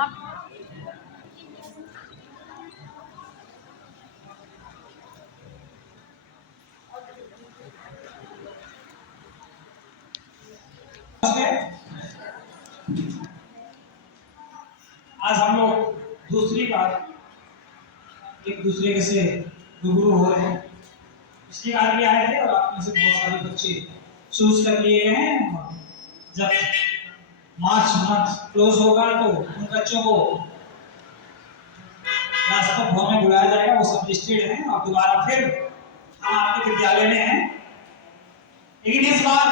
आज हम लोग दूसरी बार एक दूसरे के से रूबरू हो रहे हैं। पिछली बार भी आए थे और आप में से बहुत सारे बच्चे चूज कर लिए गए हैं। जब मार्च मंथ क्लोज होगा तो उन बच्चों को राष्ट्रपति भवन में बुलाया जाएगा। वो सब लिस्टेड हैं और दोबारा फिर हम आपके विद्यालय में हैं। लेकिन इस बार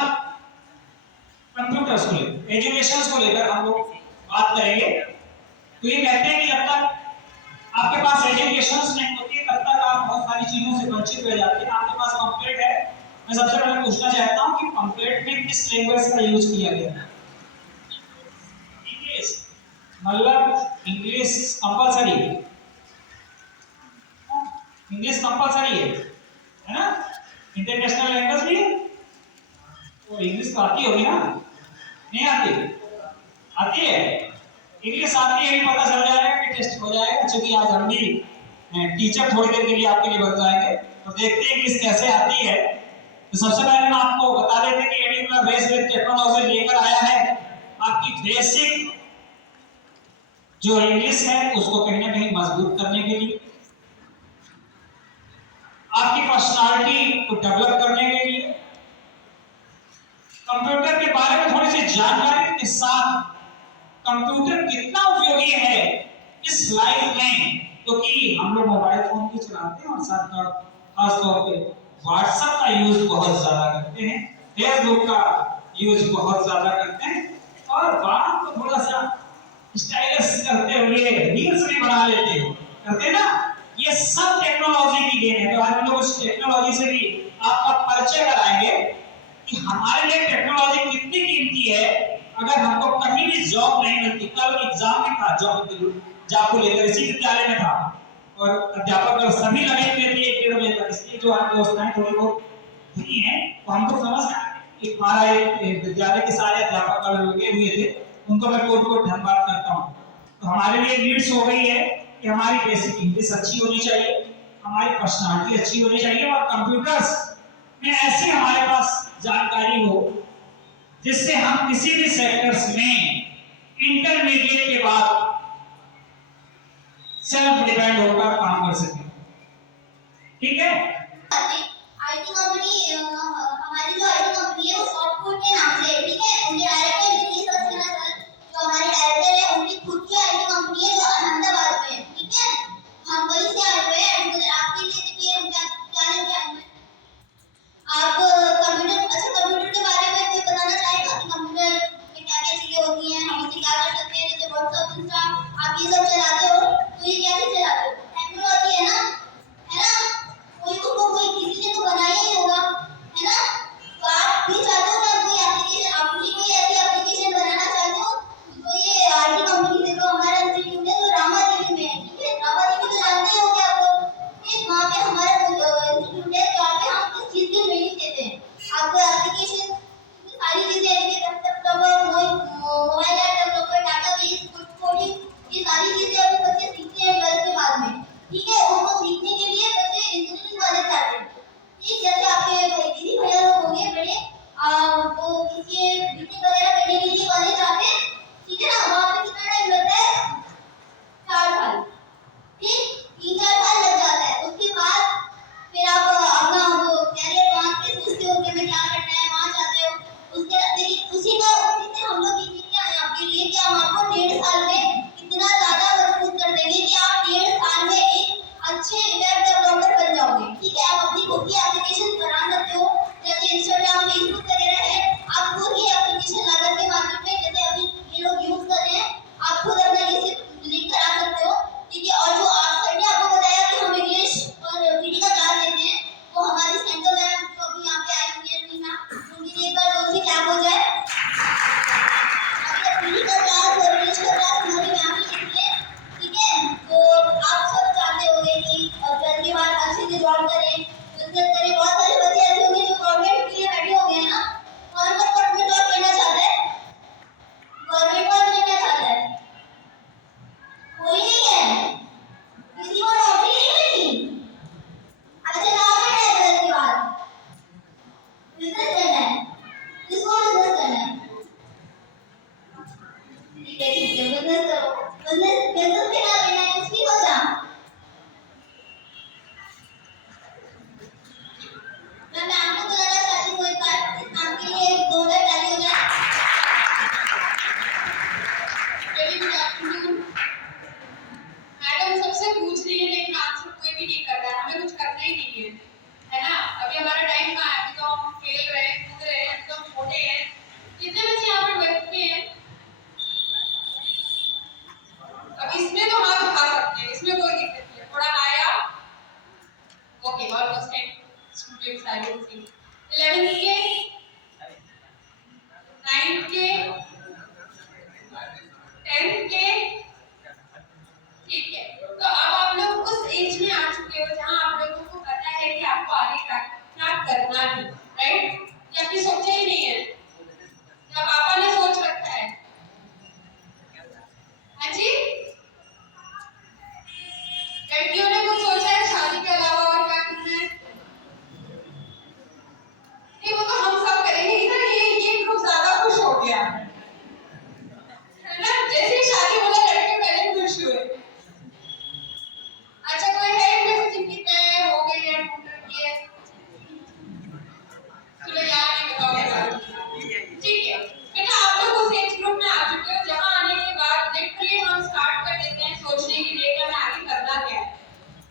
कंप्यूटर्स को लेकर, एजुकेशन को लेकर हम लोग बात करेंगे। तो ये कहते हैं कि जब तक आपके पास एजुकेशन नहीं होती तब तक आप बहुत सारी चीजों से वंचित रह जाते हैं। आपके पास पम्पलेट है, मैं सबसे पहले पूछना चाहता हूँ कि पम्पलेट में किस लैंग्वेज का यूज किया गया है? इंग्लिश। मतलब इंग्लिश कंपलसरी है, इंग्लिश कंपलसरी है ना? इंटरनेशनल लैंग्वेज भी है तो इंग्लिश तो आती होगी ना? नहीं आती? आती है। इंग्लिश आती है, पता चल जाएगा कि टेस्ट हो जाएगा। क्योंकि आज हम भी टीचर थोड़ी देर के लिए आपके लिए बन जाएंगे, तो देखते हैं इंग्लिश कैसे आती है। तो सबसे पहले मैं आपको बता देते हैं कि एडिकुलर बेस विद टेक्नोलॉजी लेकर आया है आपकी बेसिक जो इंग्लिश है उसको कहीं ना कहीं मजबूत करने के लिए, आपकी पर्सनालिटी को डेवलप करने के लिए, कंप्यूटर के बारे में थोड़ी सी जानकारी के साथ कंप्यूटर कितना उपयोगी है इस लाइफ में, क्योंकि हम लोग मोबाइल फोन भी चलाते हैं और साथ में खास तौर पे व्हाट्सएप का यूज बहुत ज्यादा करते हैं, फेसबुक का यूज बहुत ज्यादा करते हैं और बात को थोड़ा सा स्टाइलिश करते हुए रील्स भी बना लेते हैं, करते ना। ये सब टेक्नोलॉजी की देन है। तो आज हम लोग उस टेक्नोलॉजी से भी आपका परिचय कराएंगे कि हमारे लिए टेक्नोलॉजी कितनी कीमती है। अगर हमको कहीं भी जॉब नहीं मिलती, कल एग्जाम में था जॉब को लेकर, इसी विद्यालय में था और अध्यापक सभी लगे हुए थे 1-1.5 बजे तक। इसलिए जो आप व्यवस्थाएं थोड़ी बहुत हुई हैं तो हमको समझ में हमारा एक विद्यालय के सारे अध्यापक लगे हुए थे, उनको मैं कोट कोट धन्यवाद करता हूँ। तो हमारे लिए नीड्स हो गई है कि हमारी बेसिक इंग्लिश अच्छी होनी चाहिए, हमारी पर्सनालिटी अच्छी होनी चाहिए और कंप्यूटर्स में ऐसी हमारे पास जानकारी हो जिससे हम किसी भी सेक्टर्स में इंटरमीडिएट के बाद सेल्फ डिपेंड होकर काम कर सके। ठीक है? आईटी कंपनी हमारी जो आईटी कंपनी है वो सॉफ्टवेयर के नाम से है। ठीक है, उनके डायरेक्टर नीतीश सक्सेना सर जो हमारे डायरेक्टर है उनकी खुद की आईटी कंपनी है जो अहमदाबाद में है। ठीक है, हम वहीं से आए हुए हैं। आपके लिए देखिए हम क्या लेके आए हैं। आप कंप्यूटर, अच्छा कंप्यूटर के बारे में कोई बताना चाहेगा कि कंप्यूटर में क्या क्या चीजें होती हैं, हम इससे क्या कर सकते हैं? जैसे व्हाट्सएप, इंस्टा आप ये सब चलाते हो तो ये कैसे चलाते हो? टेक्नोलॉजी है ना, है ना? कोई किसी ने तो बनाया ही होगा, है ना? तो आप भी चाहते हो ना कोई एप्लीकेशन, आप भी कोई ऐसी एप्लीकेशन बनाना चाहते हो तो ये आईटी कंपनी से, तो हमारा इंस्टीट्यूट है तो रामा देवी में है। ठीक है, रामा देवी तो जानते हो क्या आप? वहाँ पे हमारा इंस्टीट्यूट है जहाँ पे हम इस चीज की ट्रेनिंग देते हैं। आपको एप्लीकेशन सारी चीजें mobile app developer, database, coding, ये सारी चीजें अभी बच्चे सीखते हैं 12th के बाद में। ठीक है, उनको सीखने के लिए बच्चे इंजीनियरिंग कॉलेज जाते हैं। ठीक, जैसे आपके दीदी भैया लोग होंगे बड़े, वो किसी बीटेक वगैरह करने के लिए कॉलेज जाते हैं। ठीक है ना, वहाँ पे कितना टाइम लगता है? 4 साल। ठीक, 3-4 साल लग जाता है। उसके बाद फिर आप अपना वो कैरियर वहाँ पे सोचते हो कि मैं क्या करना है, वहाँ जाते हो। उसके उसी से हम लोग ये सीख के आए आपके लिए कि हम आपको 1.5 साल में इतना ज्यादा मजबूत कर देंगे कि आप 1.5 साल में एक अच्छे वेब डेवलपर बन जाओगे। ठीक है, आप अपनी खुद की एप्लीकेशन बना सकते हो, जैसे इंस्टाग्राम, फेसबुक वगैरह है, आप खुद ही एप्लीकेशन लागत के माध्यम में, जैसे अभी ये लोग यूज कर रहे हैं, आप खुद अपना ये लिंक करा सकते हो। ठीक है, और जो आप सर ने आपको बताया कि हम इंग्लिश और पीटी का क्लास लेते हैं, वो हमारी सेंटर मैम जो अभी यहाँ पे आई हुई है रीना, उनके लिए एक बार जोर से क्लैप हो जाए। पीटी का क्लास और इंग्लिश का क्लास हमारी मैम ही लेती है। ठीक है, तो आप सब चाहते होंगे कि 12th के बाद अच्छे से जॉब करें, बिजनेस करें। बहुत सारे बच्चे ऐसे होंगे जो गवर्नमेंट के लिए बैठे होंगे, है ना? कौन-कौन गवर्नमेंट जॉब करना चाहता है? गवर्नमेंट जॉब करना चाहता है? ठीक है बिजनेस करो। बिजनेस में क्या लेना है, कुछ नहीं बचा। मैं मैम को बुलाना चाहती हूँ एक बार, इस काम के लिए एक जोरदार ताली हो जाए। Very good afternoon. मैडम सबसे पूछ रही है लेकिन आंसर कोई भी नहीं कर रहा है, हमें कुछ करना ही नहीं है ना। अभी हमारा टाइम कहाँ है, अभी तो हम खेल रहे हैं, कूद रहे हैं, अभी तो हम छोटे हैं। कितने बच्चे यहाँ पे बैठते हैं? अब इसमें तो हाथ उठा सकते हैं, इसमें कोई दिक्कत नहीं है। थोड़ा आया, okay, almost 10 students I will see. 11th के, 9th के, 10th के, ठीक है। तो अब आप लोग उस एज में आ चुके हो जहाँ आप लोगों को पता है कि आपको आगे क्या करना है, राइट? ये आपने सोचा ही नहीं है, या पापा ने सोच रखा है? हाँ जी, लड़कियों ने कुछ सोचा है शादी के अलावा और क्या करना है? नहीं, वो तो हम सब करेंगे। इधर ये ग्रुप ज्यादा खुश हो गया है ना, जैसे ही शादी बोला लड़के पहले खुश हुए। अच्छा, कोई है इनमें से जिनकी तय हो गई है, ढूंढ रखी है? चलो यार नहीं बताओगे, ठीक है बेटा। आप लोग उस एज ग्रुप में आ चुके हो जहाँ आने के बाद लिटरली हम स्टार्ट कर देते हैं सोचने की लिए कि हमें आगे करना क्या है।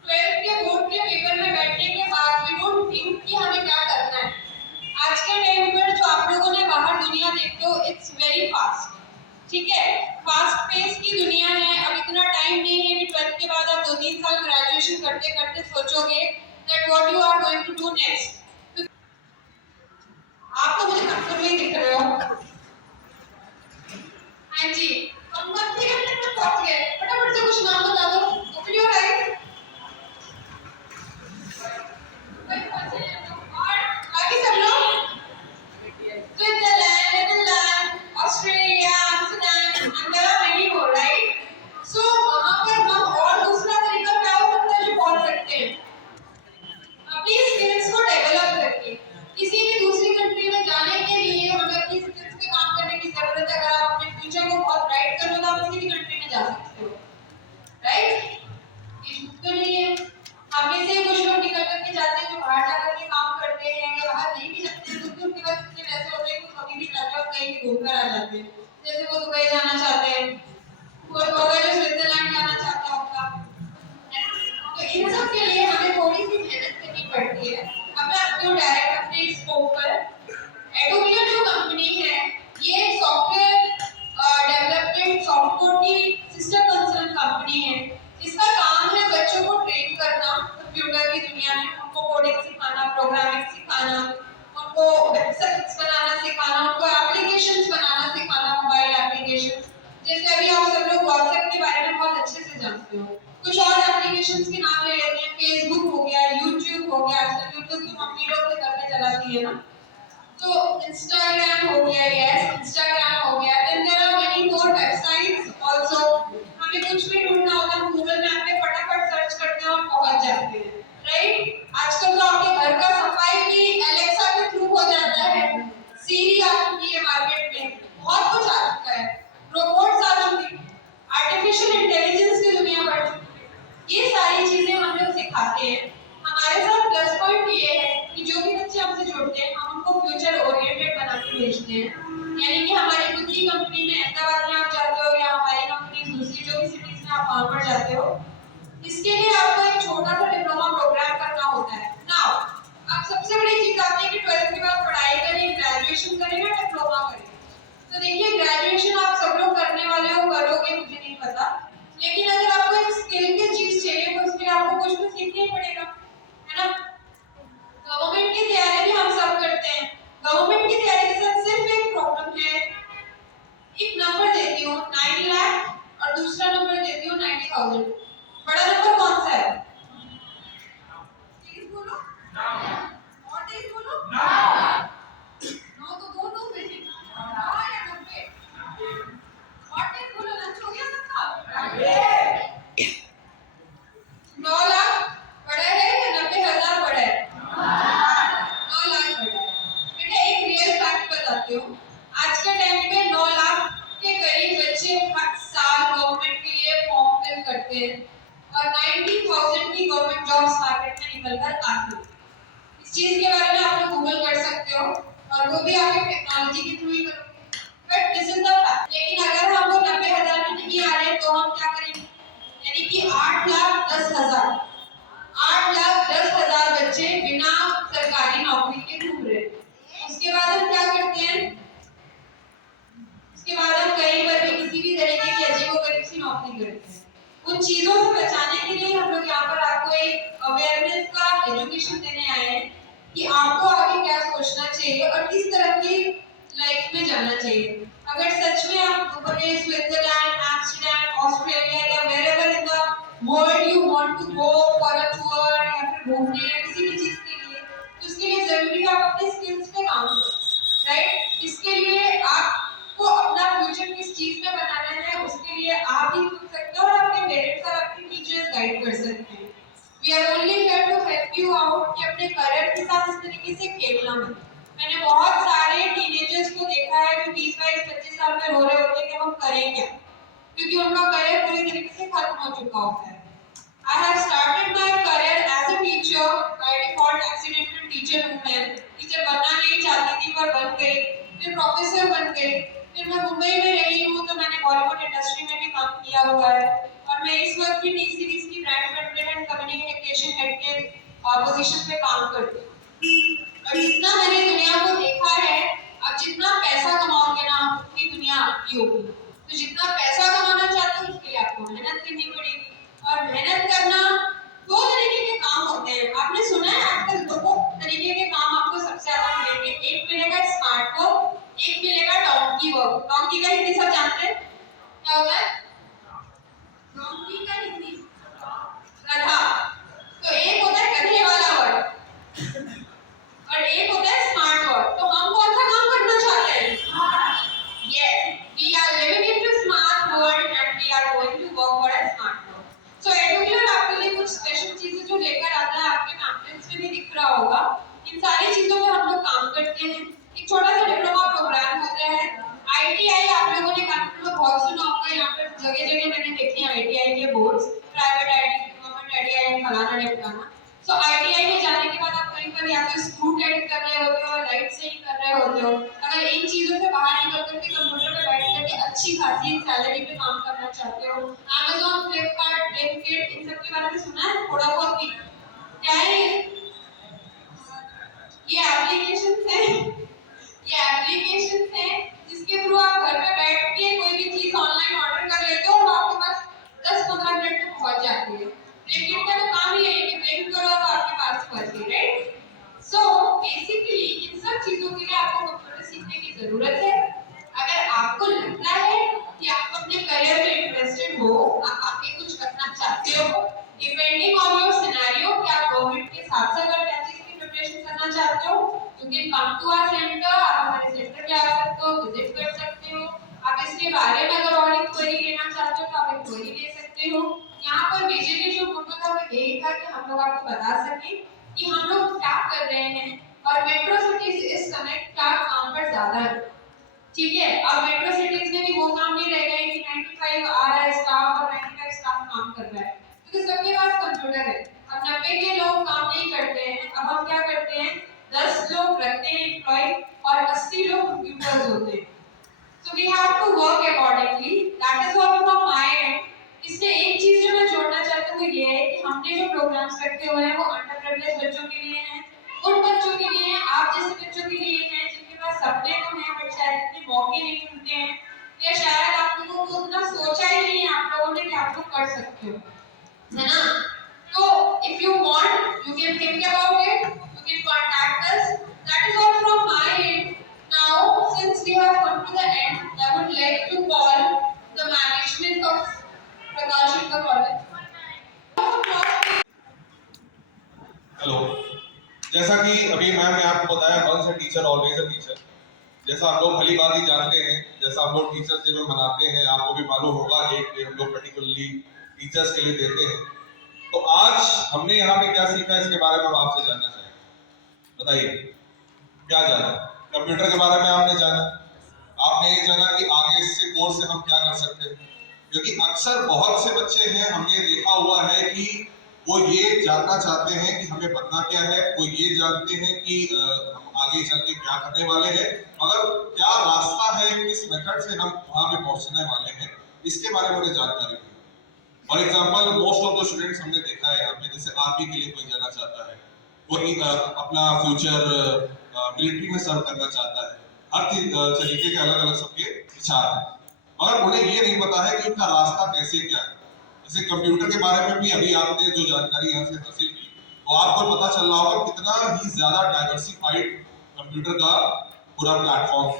12th के बोर्ड के पेपर में बैठने के बाद वी डोंट थिंक कि हमें क्या करना है। आज के टाइम पर जो आप लोगों ने बाहर दुनिया देखते हो, इट्स वेरी फास्ट, ठीक है, फास्ट पेस की दुनिया है। अब इतना टाइम नहीं है कि 12th के बाद आप 2-3 साल ग्रेजुएशन करते करते सोचोगे that what you are going to do next. आप तो मुझे कंफर्म ही दिख रहे हो। हाँ जी, हम 3 घंटे में पहुंच गए। फटाफट से कुछ नाम बता दो। Open your eyes. और बाकी सब लोग Switzerland, Netherland, Australia, Amsterdam, and there are many more, right? So वहाँ पर हम और दूसरा तरीका क्या हो सकता है जो बोल सकते हैं, अपनी स्किल्स को डेवलप करके। किसी भी दूसरी कंट्री में जाने के लिए हमें अपनी स्किल्स पे काम करने की जरूरत है। अगर आप अपने फ्यूचर को बहुत ब्राइट करना तो आप किसी भी कंट्री में जा सकते हो, राइट? ये झूठ तो नहीं है। हम में से कुछ लोग निकल करके जाते हैं जो बाहर जाकर के काम करते हैं या बाहर नहीं भी जाते हैं, तो उनके पास इतने पैसे होते हैं कि कभी भी जाते हैं और कहीं भी घूम कर आ जाते हैं। जैसे वो दुबई जाना चाहते हैं, कोई होगा जो स्विट्जरलैंड जाना चाहता होगा। तो इन सब के लिए हमें थोड़ी सी मेहनत करनी पड़ती है। अब मैं आपको डायरेक्ट अपने स्कोप पर, एडोबियन जो कंपनी है ये सॉफ्टवेयर डेवलपमेंट सॉफ्टवेयर की सिस्टर कंसर्न कंपनी है। इसका काम है बच्चों को ट्रेन करना कंप्यूटर की दुनिया में, उनको कोडिंग सिखाना, प्रोग्रामिंग सिखाना, उनको वेबसाइट्स बनाना सिखाना, उनको एप्लीकेशंस बनाना सिखाना, मोबाइल एप्लीकेशंस। जैसे अभी आप सब लोग व्हाट्सएप के बारे में बहुत अच्छे से जानते हो, कुछ और एप्लीकेशंस के नाम ले लेते हैं। फेसबुक हो गया, यूट्यूब हो गया, आजकल यूट्यूब तो मम्मी लोग से करके चलाती है ना, तो इंस्टाग्राम हो गया, यस इंस्टाग्राम हो गया। Then there are many more websites also. हमें कुछ भी ढूंढना होता है, हम गूगल मैप पे फटाफट सर्च करते हैं और पहुंच जाते हैं, राइट? आजकल तो आपके घर का सफाई भी एलेक्सा के थ्रू हो जाता है, सीरी आ चुकी है मार्केट में, बहुत कुछ आ चुका है, रोबोट्स आ चुके हैं, आर्टिफिशियल इंटेलिजेंस की दुनिया बढ़ चुकी है। ये सारी चीजें हम लोग सिखाते हैं। हमारे साथ प्लस पॉइंट ये है कि जो भी बच्चे हमसे जुड़ते हैं हम उनको फ्यूचर ओरिएंटेड बना के भेजते हैं। यानी कि हमारी खुद की कंपनी में अहमदाबाद में आप जाते हो या हमारी कंपनी दूसरी जो भी सिटीज में आप वहां पर जाते हो, इसके लिए आपको एक छोटा सा डिप्लोमा प्रोग्राम करना होता है। नाउ अब सबसे बड़ी चीज आती है कि 12th के बाद पढ़ाई करें, ग्रेजुएशन करें या डिप्लोमा करें। तो देखिए ग्रेजुएशन आप सब लोग करने वाले हो, करोगे मुझे नहीं पता, लेकिन अगर आपको एक स्किल की चीज चाहिए तो उसके लिए आपको कुछ तो सीखना ही पड़ेगा, है ना? गवर्नमेंट की तैयारी भी हम सब करते हैं। गवर्नमेंट की तैयारी के साथ सिर्फ एक प्रॉब्लम है, एक नंबर देती हूँ 9 लाख और दूसरा नंबर देती हूँ 90,000। बड़ा नंबर कौन सा है? तेज बोलो और तेज बोलो। 9 तो दोनों में है, 9 या 90? और तेज बोलो, लंच हो गया सबका? 9 लाख बड़ा है या 90,000 बड़ा है? 9 लाख बड़ा है। बेटा एक रियल फैक्ट बताती हूँ, आज के टाइम पे 9 लाख के करीब बच्चे बच्चे हर साल गवर्नमेंट के लिए फॉर्म फिल करते हैं और 90,000 की गवर्नमेंट जॉब्स मार्केट में निकल कर आती है। इस चीज के बारे में आप लोग गूगल कर सकते हो और वो भी आप एक टेक्नोलॉजी के थ्रू ही करोगे। But this is the fact. लेकिन अगर हम लोग 90,000 में नहीं आ रहे तो हम क्या करेंगे? यानी कि 8,10,000 बच्चे बिना सरकारी नौकरी के घूम रहे हैं। उसके बाद हम क्या करते हैं? उसके बाद हम कहीं पर भी किसी भी तरीके की अजीबोगरीब सी नौकरी करते हैं। उन चीजों से बचाने के लिए हम लोग यहाँ पर आपको एक अवेयरनेस का एजुकेशन देने आए हैं कि आपको आगे क्या सोचना चाहिए और किस तरह की लाइफ में जाना चाहिए। अगर सच में आप दुबई, स्विट्जरलैंड, एम्स्टर्डम, ऑस्ट्रेलिया या wherever in the world you want to go for a tour या फिर घूमने या किसी भी चीज के लिए, तो उसके लिए जरूरी है आप अपने स्किल्स पे काम करो, राइट? इसके लिए आपको अपना फ्यूचर किस चीज में बनाना है उसके लिए आप ही सोच सकते हो और आपके पेरेंट्स और आपके टीचर्स गाइड कर सकते हैं। We are only here to help you out कि अपने करियर के साथ इस तरीके से खेलना मत। मैंने बहुत सारे टीनेजर्स को देखा है जो 20, 22, 25 साल में रो रहे होते हैं कि हम करें क्या, क्योंकि उनका करियर पूरी तरीके से खत्म हो चुका होता है। I have started my career as a teacher by default, accidental teacher हूँ मैं। टीचर बनना नहीं चाहती थी पर बन गई, फिर प्रोफेसर बन गई, फिर मैं मुंबई में रही हूँ तो मैंने बॉलीवुड इंडस्ट्री में भी काम किया हुआ है और मैं इस वक्त भी टी सीरीज की brand content and communication head के पोजीशन पे काम करती हूँ। और जितना मैंने दुनिया को देखा है, अब जितना पैसा कमाओगे ना उतनी दुनिया आपकी होगी। तो जितना पैसा कमाना चाहते हो उसके लिए आपको मेहनत करनी पड़ेगी और मेहनत करना दो तरीके के काम होते हैं। आपने सुना है आजकल दो तरीके के काम आपको सबसे ज्यादा मिलेंगे, एक मिलेगा स्मार्ट वर्क, एक मिलेगा डोंकी वर्क। डोंकी का हिंदी सब जानते हैं क्या होता है? डोंकी का हिंदी गधा। तो एक होता है गधे वाला वर्क और एक होता है स्मार्ट वर्क। तो हम कौन सा काम करना चाहते हैं? Yes, we are living in a smart world and we are going to work for a smart world. So Educare आपके लिए कुछ स्पेशल चीजें जो लेकर आता है, आपके पैम्पलेट्स में भी दिख रहा होगा। इन सारी चीजों में हम लोग काम करते हैं। एक छोटा सा डिप्लोमा प्रोग्राम होता है। ITI आप लोगों ने कानपुर में बहुत सुना होगा, यहाँ पर जगह जगह मैंने देखी है ITI के boards, private ITI, government ITI, फलाना ढिमकाना। सो ITI में जाने के बाद आप कहीं पर या तो स्क्रू टाइप कर रहे होते हो और राइट से ही कर रहे होते हो। अगर इन चीजों से बाहर निकल करके कंप्यूटर पे बैठ करके अच्छी खासी सैलरी पे काम करना चाहते हो, Amazon, फ्लिपकार्ट, ब्लिंकिट, इन सब के बारे में सुना है थोड़ा बहुत भी? क्या है ये एप्लीकेशंस हैं जिसके थ्रू आप घर पे बैठ के कोई भी चीज ऑनलाइन ऑर्डर कर लेते हो और आपके पास 10-15 मिनट में पहुंच जाती है। ब्लिंकिट का तो काम ही है कि ब्लिंक करो तो आपके पास पहुंच गई, राइट? सो बेसिकली इन सब चीजों के लिए आपको कंप्यूटर सीखने की जरूरत है। अगर आपको लगता है कि आप अपने करियर में इंटरेस्टेड हो, आप आगे कुछ करना चाहते हो, डिपेंडिंग ऑन योर सिनेरियो कि आप गवर्नमेंट के साथ साथ और क्या चीज की प्रिपरेशन करना चाहते हो, you can come to our centre. आप हमारे सेंटर पे आ सकते हो, विजिट कर सकते हो। आप इसके बारे में अगर और एक क्वेरी लेना चाहते हो तो आप एक क्वेरी ले सकते हो। यहाँ पर बेसिकली जो मोटो था वो यही था कि हम लोग आपको बता सके कि हम लोग क्या कर रहे हैं और मेट्रो सिटीज इस समय क्या काम पर ज्यादा है, ठीक है? अब मेट्रो सिटीज में भी वो काम नहीं रह गए कि 95 आ रहा है स्टाफ और 95 स्टाफ काम कर रहा है, क्योंकि सबके पास कंप्यूटर है। अब 90 के लोग काम नहीं करते हैं, अब हम क्या करते हैं, 10 लोग रखते हैं एम्प्लॉय और 80 लोग कंप्यूटर्स होते हैं। So we have to work accordingly. That is all from my end. इसमें एक चीज जो मैं जोड़ना चाहती हूँ ये है कि हमने जो प्रोग्राम्स रखे हुए हैं वो अंडर प्रिविलेज बच्चों के लिए हैं, उन बच्चों के लिए हैं, आप जैसे बच्चों के लिए हैं जिनके पास सपने तो हैं बट शायद इतने मौके नहीं मिलते हैं या शायद आप लोगों को उतना सोचा ही नहीं है आप लोगों ने कि आप लोग कर सकते हो, है ना? तो if you want, you can think about it. You can contact us. That is all from my end. Now, since we have come to the end, I would like to call the management of Prakashika College. हेलो, जैसा कि अभी ma'am ने आपको बताया, once a teacher always a teacher. जैसा आप लोग भली बात ही जानते हैं, जैसा हम लोग टीचर्स डे में मनाते हैं, आपको भी मालूम होगा एक डे हम लोग पर्टिकुलरली टीचर्स के लिए देते हैं। तो आज हमने यहाँ पे क्या सीखा इसके बारे में हम आपसे जानना चाहेंगे। बताइए क्या जाना? कंप्यूटर के बारे में आपने जाना, आपने ये जाना कि आगे इससे कोर्स से हम क्या कर सकते हैं, क्योंकि अक्सर बहुत से बच्चे हैं, हमने देखा हुआ है कि वो ये जानना चाहते हैं कि हमें बनना क्या है, वो ये जानते हैं कि हम आगे चल के क्या करने वाले हैं, मगर क्या रास्ता है, किस मेथड से हम वहां पे पहुंचने वाले हैं, इसके बारे में उन्हें जानकारी नहीं। For example most of the students हमने देखा है यहाँ पे, जैसे आर्मी के लिए कोई जाना चाहता है, कोई अपना फ्यूचर मिलिट्री में सर्व करना चाहता है, हर तरीके के अलग अलग सबके विचार हैं, मगर उन्हें ये नहीं पता है कि उनका रास्ता कैसे क्या है। जैसे कंप्यूटर के बारे में भी अभी आपने जो जानकारी यहाँ से हासिल की, तो आपको पता चल रहा होगा कितना ही ज्यादा डाइवर्सिफाइड कंप्यूटर का पूरा प्लेटफॉर्म,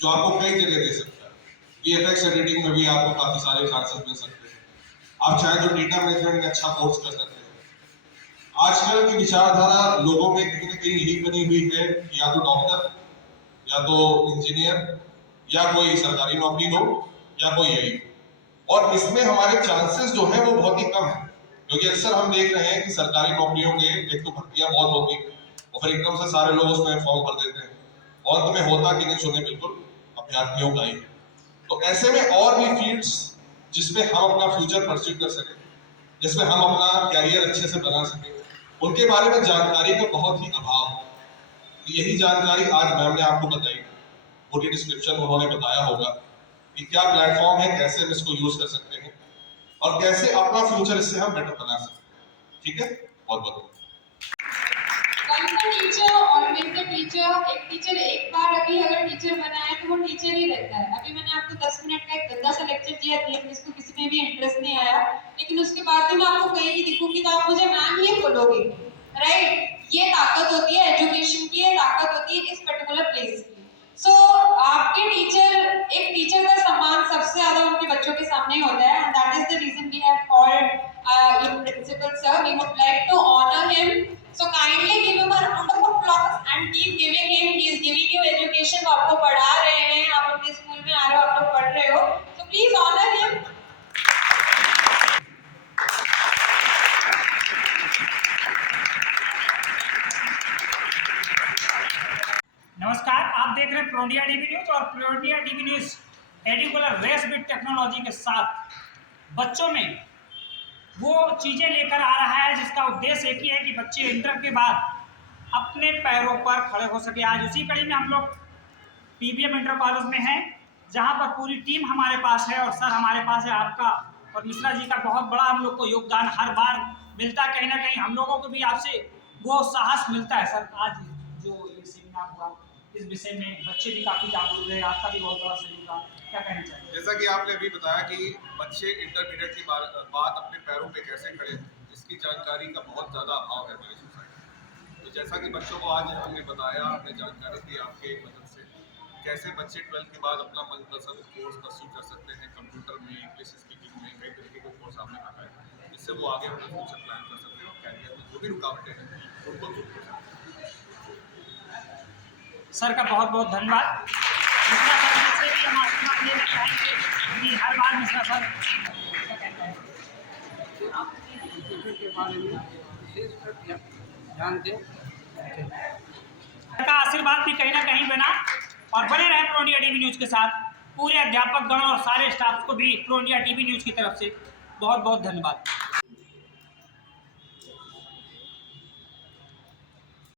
जो आपको कई जगह दे सकता है। VFX एडिटिंग में भी आपको काफी सारे चांसेस मिल सकते हैं। आप चाहे तो डेटा मैनेजमेंट में अच्छा कोर्स कर सकते हैं। आजकल की विचारधारा लोगों में कहीं ना कहीं यही बनी हुई है कि या तो डॉक्टर, या तो इंजीनियर, या कोई सरकारी नौकरी हो, या कोई यही, और इसमें हमारे चांसेस जो है वो बहुत ही कम है, क्योंकि अक्सर हम देख रहे हैं कि सरकारी नौकरियों के एक तो भर्तियां बहुत होती हैं और फिर एकदम से सारे लोग उसमें फॉर्म भर देते हैं और अंत में होता कि नहीं सुने बिल्कुल अभ्यर्थियों का ही है। तो ऐसे में और भी फील्ड्स जिसमें हम अपना फ्यूचर परस्यू कर सकें, जिसमें हम अपना कैरियर अच्छे से बना सकें, उनके बारे में जानकारी का बहुत ही अभाव है। तो यही जानकारी आज मैम ने आपको बताई, पूरी डिस्क्रिप्शन उन्होंने बताया होगा कि क्या प्लेटफॉर्म है, कैसे हम इसको यूज कर सकते हैं और कैसे अपना फ्यूचर इससे हम बेटर बना सकते हैं। ठीक है, बहुत बहुत Once a teacher, always a teacher. एक टीचर एक बार अभी अगर टीचर बना है तो वो टीचर ही रहता है। अभी मैंने आपको 10 मिनट का एक गंदा सा लेक्चर दिया जिसको किसी में भी इंटरेस्ट नहीं आया, लेकिन उसके बाद भी मैं आपको कहीं भी दिखूंगी तो आप मुझे मैम ही बोलोगे, राइट? ये ताकत होती है एजुकेशन की, ये ताकत होती है इस पर्टिकुलर प्लेस की। सो आपके एक टीचर का सम्मान सबसे ज्यादा उनके बच्चों के सामने होता है, and that is the reason we have called your principal sir. We would like to honor him. So kindly give him a round of applause and keep giving him. He is giving you education. वो आपको पढ़ा रहे हैं, आप उनके school में आ रहे हो, आप लोग पढ़ रहे हो. So please honor him. नमस्कार, आप देख रहे हैं प्रोडिया डीबी न्यूज और प्रोडिया DB news educational race with technology के साथ बच्चों में वो चीज़ें लेकर आ रहा है जिसका उद्देश्य एक ही है कि बच्चे इंटर के बाद अपने पैरों पर खड़े हो सके। आज उसी कड़ी में हम लोग PBM इंटर कॉलेज में हैं, जहां पर पूरी टीम हमारे पास है और सर हमारे पास है। आपका और मिश्रा जी का बहुत बड़ा हम लोग को योगदान हर बार मिलता है, कहीं ना कहीं हम लोगों को भी आपसे वो साहस मिलता है। सर आज जो ये सेमिनार हुआ इस विषय में बच्चे भी काफी जागरूक है, आपका भी बहुत बड़ा सहयोग, क्या कहना चाहिए? जैसा कि आपने अभी बताया कि बच्चे इंटरमीडिएट के बाद अपने पैरों पे कैसे खड़े, इसकी जानकारी का बहुत ज़्यादा अभाव है हमारी सोसाइटी। तो जैसा कि बच्चों को आज हमने बताया, आपने जानकारी दी आपके मदद से, कैसे बच्चे 12th के बाद अपना मनपसंद कोर्स परस्यू कर सकते हैं, कंप्यूटर में, इंग्लिश स्पीकिंग में, कई तरीके के कोर्स आपने बताए, जिससे वो आगे अपना फ्यूचर प्लान कर सकते हैं और कैरियर में जो भी रुकावटें हैं उनको दूर कर सकते हैं। सर का बहुत बहुत धन्यवाद। मिश्रा सर से भी हम आशीर्वाद लेना चाहेंगे कि हर बार मिश्रा सर क्या कहते हैं के बारे में विशेष ध्यान दें। का आशीर्वाद भी कहीं ना कहीं बना और बने रहे प्रोडिया डीबी न्यूज के साथ। पूरे अध्यापक गण और सारे स्टाफ को भी प्रोडिया डीबी न्यूज की तरफ से बहुत बहुत धन्यवाद।